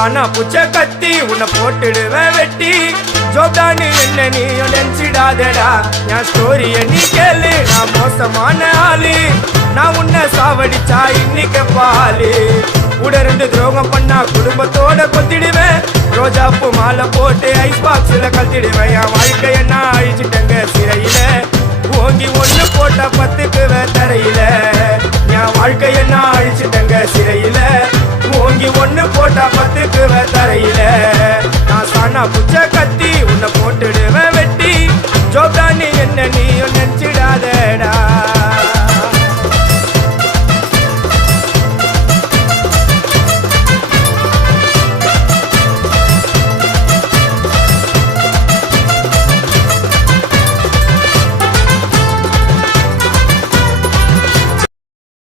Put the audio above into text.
சானா புச்ச கத்தி உன்னை போட்டுடுவேன் வெட்டி ஜோப்டான்னு என்ன நீ நினைச்சிடாதடா என் ஸ்டோரிய நீ கேளு நான் மோசமான ஆளு நான் உன்னை சாவடிச்சா இன்னைக்கு பாலு கூட 2 துரோகம் பண்ணா குடும்பத்தோட கொத்திடுவேன் ரோஜாப்பூ மாலை போட்டு ஐஸ் பாக்ஸ்ல கழட்டிடுவேன் என் வாழ்க்கைய நான் அழிச்சிட்டேங்க சிறையில ஓங்கி 1 போட்டா 10க்கு தரையில என் வாழ்க்கைய நான் அழிச்சிட்டேங்க சிறையில ஓங்கி 1 போட்டா 10க்கு தரையில நான் சானா புச்ச